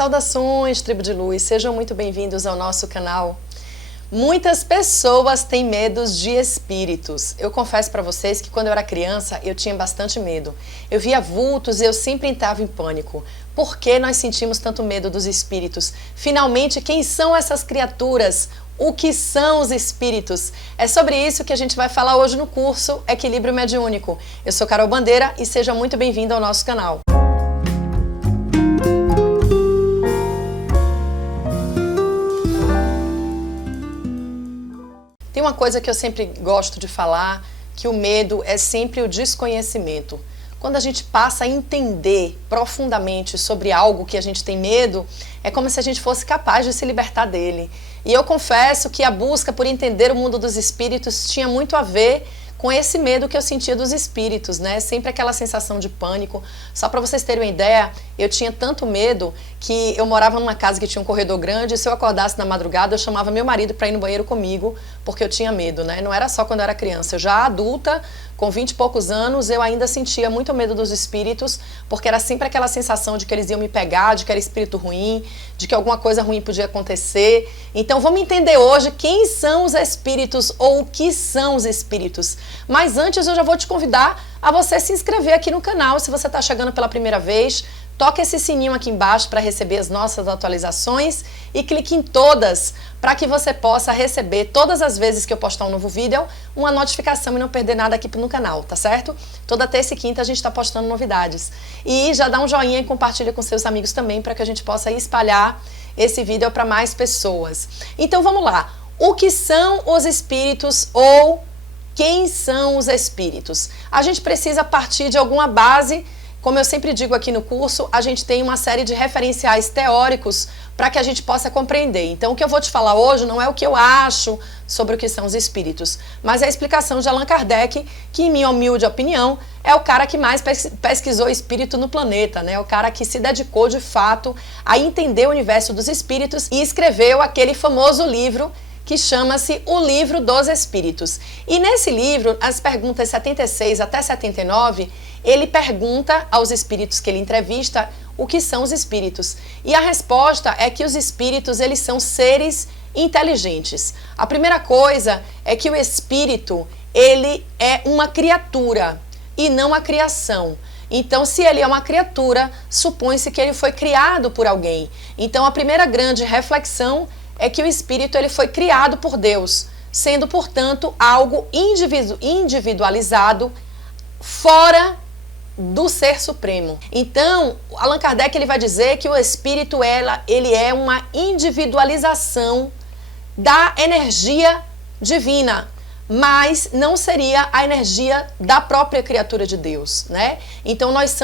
Saudações, tribo de luz, sejam muito bem-vindos ao nosso canal. Muitas pessoas têm medos de espíritos. Eu confesso para vocês que quando eu era criança eu tinha bastante medo. Eu via vultos e eu sempre entrava em pânico. Por que nós sentimos tanto medo dos espíritos? Finalmente, quem são essas criaturas? O que são os espíritos? É sobre isso que a gente vai falar hoje no curso Equilíbrio Mediúnico. Eu sou Carol Bandeira e seja muito bem-vindo ao nosso canal. Tem uma coisa que eu sempre gosto de falar, que o medo é sempre o desconhecimento. Quando a gente passa a entender profundamente sobre algo que a gente tem medo, é como se a gente fosse capaz de se libertar dele. E eu confesso que a busca por entender o mundo dos espíritos tinha muito a ver com esse medo que eu sentia dos espíritos, né? Sempre aquela sensação de pânico. Só para vocês terem uma ideia, eu tinha tanto medo que eu morava numa casa que tinha um corredor grande e se eu acordasse na madrugada, eu chamava meu marido para ir no banheiro comigo, porque eu tinha medo, né? Não era só quando eu era criança, eu já adulta, com 20 e poucos anos, eu ainda sentia muito medo dos espíritos, porque era sempre aquela sensação de que eles iam me pegar, de que era espírito ruim, de que alguma coisa ruim podia acontecer. Então vamos entender hoje quem são os espíritos ou o que são os espíritos. Mas antes eu já vou te convidar a você se inscrever aqui no canal, se você está chegando pela primeira vez. Toque esse sininho aqui embaixo para receber as nossas atualizações e clique em todas para que você possa receber todas as vezes que eu postar um novo vídeo uma notificação e não perder nada aqui no canal, tá certo? Toda terça e quinta a gente está postando novidades. E já dá um joinha e compartilha com seus amigos também para que a gente possa espalhar esse vídeo para mais pessoas. Então vamos lá. O que são os espíritos ou quem são os espíritos? A gente precisa partir de alguma base. Como eu sempre digo aqui no curso, a gente tem uma série de referenciais teóricos para que a gente possa compreender. Então, o que eu vou te falar hoje não é o que eu acho sobre o que são os espíritos, mas é a explicação de Allan Kardec, que, em minha humilde opinião, é o cara que mais pesquisou espírito no planeta, né? O cara que se dedicou, de fato, a entender o universo dos espíritos e escreveu aquele famoso livro que chama-se O Livro dos Espíritos. E nesse livro, as perguntas 76 até 79, ele pergunta aos espíritos que ele entrevista o que são os espíritos. E a resposta é que os espíritos, eles são seres inteligentes. A primeira coisa é que o espírito, ele é uma criatura e não a criação. Então, se ele é uma criatura, supõe-se que ele foi criado por alguém. Então, a primeira grande reflexão é que o espírito ele foi criado por Deus, sendo, portanto, algo individualizado fora do Ser Supremo. Então, Allan Kardec ele vai dizer que o espírito ele é uma individualização da energia divina, mas não seria a energia da própria criatura de Deus, né? Então nós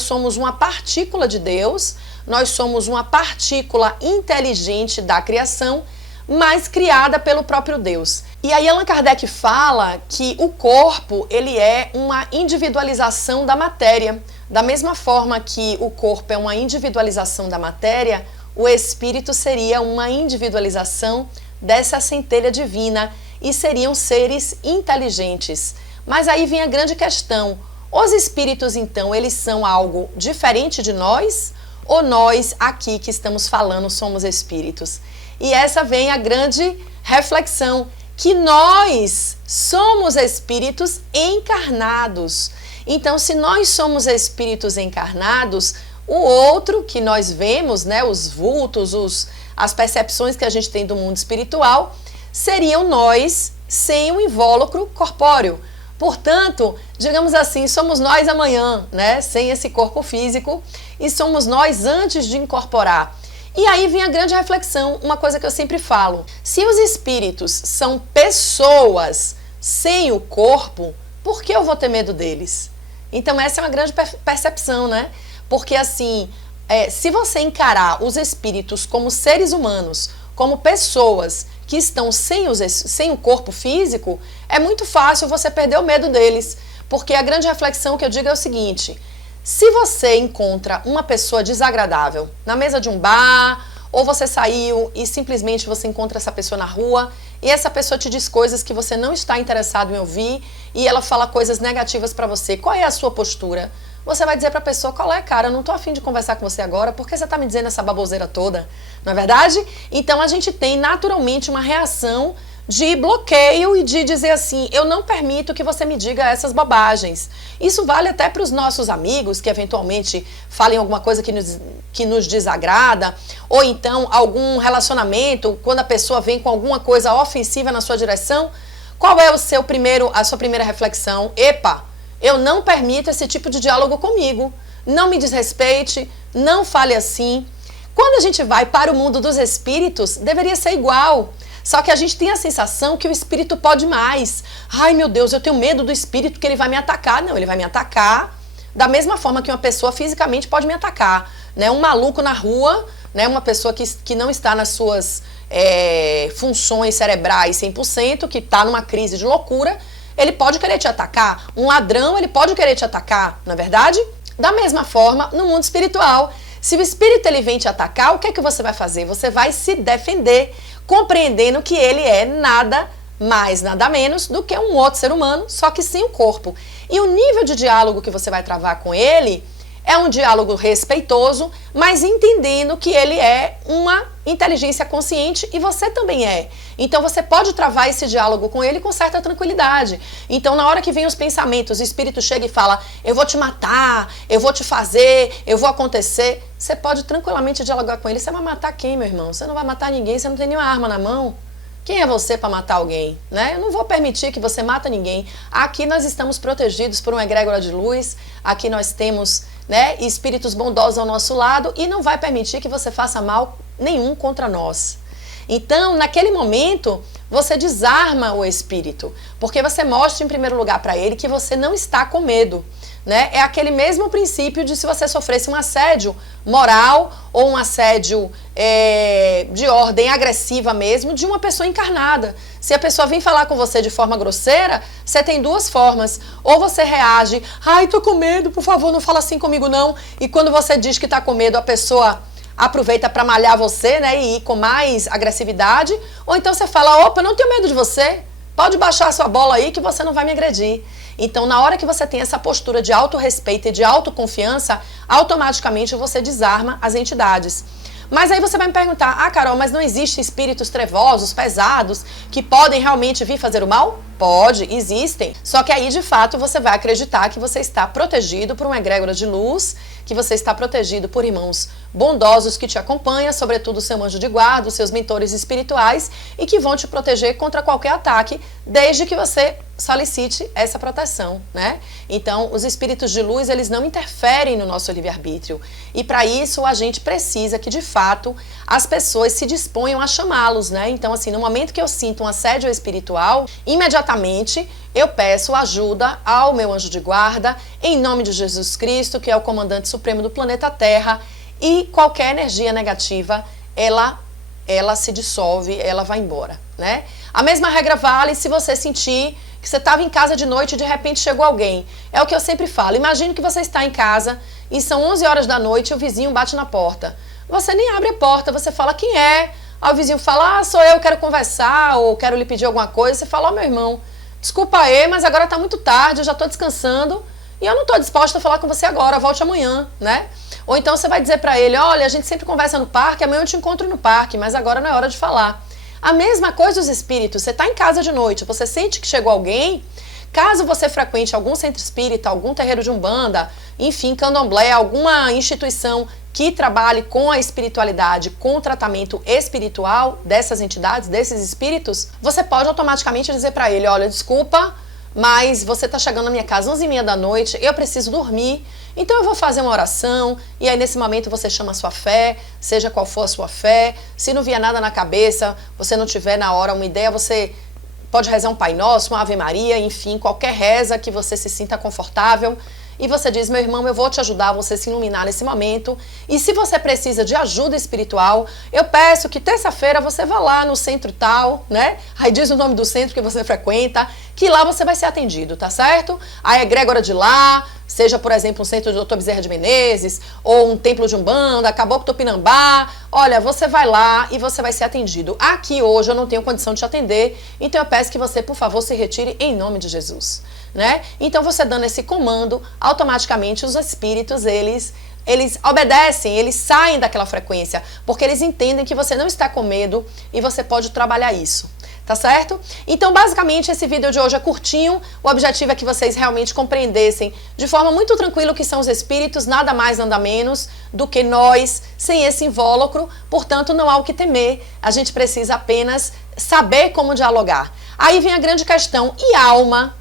somos uma partícula de Deus, nós somos uma partícula inteligente da criação, mas criada pelo próprio Deus. E aí Allan Kardec fala que o corpo, ele é uma individualização da matéria. Da mesma forma que o corpo é uma individualização da matéria, o espírito seria uma individualização dessa centelha divina e seriam seres inteligentes. Mas aí vem a grande questão. Os espíritos, então, eles são algo diferente de nós? Ou nós, aqui que estamos falando, somos espíritos? E essa vem a grande reflexão, que nós somos espíritos encarnados. Então, se nós somos espíritos encarnados, o outro que nós vemos, né, os vultos, as percepções que a gente tem do mundo espiritual, seriam nós sem o invólucro corpóreo. Portanto, digamos assim, somos nós amanhã, né, sem esse corpo físico, e somos nós antes de incorporar. E aí vem a grande reflexão, uma coisa que eu sempre falo. Se os espíritos são pessoas sem o corpo, por que eu vou ter medo deles? Então essa é uma grande percepção, né? Porque assim, se você encarar os espíritos como seres humanos, como pessoas que estão sem o corpo físico, é muito fácil você perder o medo deles. Porque a grande reflexão que eu digo é o seguinte: se você encontra uma pessoa desagradável na mesa de um bar, ou você saiu e simplesmente você encontra essa pessoa na rua e essa pessoa te diz coisas que você não está interessado em ouvir e ela fala coisas negativas para você, qual é a sua postura? você vai dizer para a pessoa, qual é, cara, eu não tô afim de conversar com você agora, por que você tá me dizendo essa baboseira toda? Não é verdade? Então a gente tem naturalmente uma reação de bloqueio e de dizer assim, eu não permito que você me diga essas bobagens. Isso vale até para os nossos amigos que eventualmente falem alguma coisa que nos desagrada, ou então algum relacionamento, quando a pessoa vem com alguma coisa ofensiva na sua direção, qual é a sua primeira reflexão? Epa, eu não permito esse tipo de diálogo comigo, não me desrespeite, não fale assim. Quando a gente vai para o mundo dos espíritos, deveria ser igual. Só que a gente tem a sensação que o espírito pode mais. Ai, meu Deus, eu tenho medo do espírito que ele vai me atacar. Não, ele vai me atacar da mesma forma que uma pessoa fisicamente pode me atacar. Né? Um maluco na rua, né? Uma pessoa que não está nas suas funções cerebrais 100%, que está numa crise de loucura, ele pode querer te atacar. Um ladrão, ele pode querer te atacar, não é verdade? Da mesma forma, no mundo espiritual, se o espírito ele vem te atacar, o que é que você vai fazer? Você vai se defender, compreendendo que ele é nada mais, nada menos do que um outro ser humano, só que sem o corpo. E o nível de diálogo que você vai travar com ele é um diálogo respeitoso, mas entendendo que ele é uma inteligência consciente e você também é. Então você pode travar esse diálogo com ele com certa tranquilidade. Então na hora que vem os pensamentos, o espírito chega e fala, eu vou te matar, eu vou te fazer, eu vou acontecer. Você pode tranquilamente dialogar com ele. Você vai matar quem, meu irmão? Você não vai matar ninguém, você não tem nenhuma arma na mão. Quem é você para matar alguém? Né? Eu não vou permitir que você mata ninguém. Aqui nós estamos protegidos por uma egrégora de luz, aqui nós temos, né, espíritos bondosos ao nosso lado e não vai permitir que você faça mal nenhum contra nós. Então, naquele momento, você desarma o espírito, porque você mostra em primeiro lugar para ele que você não está com medo. Né? É aquele mesmo princípio de se você sofresse um assédio moral ou um assédio de ordem agressiva mesmo de uma pessoa encarnada. Se a pessoa vem falar com você de forma grosseira, você tem duas formas. Ou você reage, ai, tô com medo, por favor, não fala assim comigo não. E quando você diz que tá com medo, a pessoa aproveita para malhar você, né, e ir com mais agressividade. Ou então você fala, opa, eu não tenho medo de você, pode baixar a sua bola aí que você não vai me agredir. Então, na hora que você tem essa postura de autorrespeito e de autoconfiança, automaticamente você desarma as entidades. Mas aí você vai me perguntar, ah, Carol, mas não existem espíritos trevosos, pesados, que podem realmente vir fazer o mal? Pode, existem. Só que aí, de fato, você vai acreditar que você está protegido por uma egrégora de luz, que você está protegido por irmãos bondosos que te acompanham, sobretudo o seu anjo de guarda, os seus mentores espirituais, e que vão te proteger contra qualquer ataque, desde que você solicite essa proteção, né? Então, os espíritos de luz, eles não interferem no nosso livre-arbítrio. E para isso, a gente precisa que, de fato, as pessoas se disponham a chamá-los, né? Então, assim, no momento que eu sinto um assédio espiritual, imediatamente eu peço ajuda ao meu anjo de guarda, em nome de Jesus Cristo, que é o comandante supremo do planeta Terra, e qualquer energia negativa, ela se dissolve, ela vai embora, né? A mesma regra vale se você sentir que você estava em casa de noite e de repente chegou alguém. É o que eu sempre falo. Imagine que você está em casa e são 11 horas da noite e o vizinho bate na porta. Você nem abre a porta, você fala, quem é? Aí o vizinho fala, ah, sou eu, quero conversar ou quero lhe pedir alguma coisa. Você fala, ó, meu irmão, desculpa aí, mas agora está muito tarde, eu já estou descansando e eu não estou disposta a falar com você agora, volte amanhã, né? Ou então você vai dizer para ele, olha, a gente sempre conversa no parque, amanhã eu te encontro no parque, mas agora não é hora de falar. A mesma coisa os espíritos, você está em casa de noite, você sente que chegou alguém, caso você frequente algum centro espírita, algum terreiro de umbanda, enfim, candomblé, alguma instituição que trabalhe com a espiritualidade, com o tratamento espiritual dessas entidades, desses espíritos, você pode automaticamente dizer para ele, olha, desculpa, mas você está chegando na minha casa 11h30 da noite, eu preciso dormir, então eu vou fazer uma oração, e aí nesse momento você chama a sua fé, seja qual for a sua fé, se não vier nada na cabeça, você não tiver na hora uma ideia, você pode rezar um Pai Nosso, uma Ave Maria, enfim, qualquer reza que você se sinta confortável, e você diz, meu irmão, eu vou te ajudar a você se iluminar nesse momento. E se você precisa de ajuda espiritual, eu peço que terça-feira você vá lá no centro tal, né? Aí diz o nome do centro que você frequenta, que lá você vai ser atendido, tá certo? A egrégora de lá, seja, por exemplo, um centro de Dr. Bezerra de Menezes, ou um templo de Umbanda, Caboclo Tupinambá, olha, você vai lá e você vai ser atendido. Aqui hoje eu não tenho condição de te atender, então eu peço que você, por favor, se retire em nome de Jesus. né? Então você dando esse comando, automaticamente os espíritos, eles obedecem, eles saem daquela frequência, porque eles entendem que você não está com medo e você pode trabalhar isso. Tá certo? Então, basicamente, esse vídeo de hoje é curtinho. O objetivo é que vocês realmente compreendessem de forma muito tranquila o que são os espíritos, nada mais, nada menos do que nós, sem esse invólucro. Portanto, não há o que temer. A gente precisa apenas saber como dialogar. Aí vem a grande questão. E alma?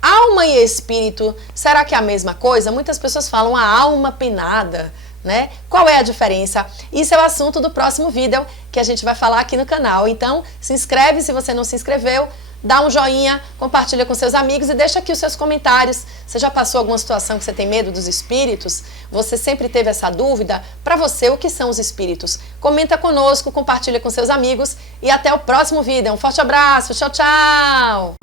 Alma e espírito, será que é a mesma coisa? Muitas pessoas falam a alma penada, né? Qual é a diferença? Isso é o assunto do próximo vídeo que a gente vai falar aqui no canal. Então, se inscreve se você não se inscreveu, dá um joinha, compartilha com seus amigos e deixa aqui os seus comentários. Você já passou alguma situação que você tem medo dos espíritos? Você sempre teve essa dúvida? Para você, o que são os espíritos? Comenta conosco, compartilha com seus amigos e até o próximo vídeo. Um forte abraço, tchau, tchau!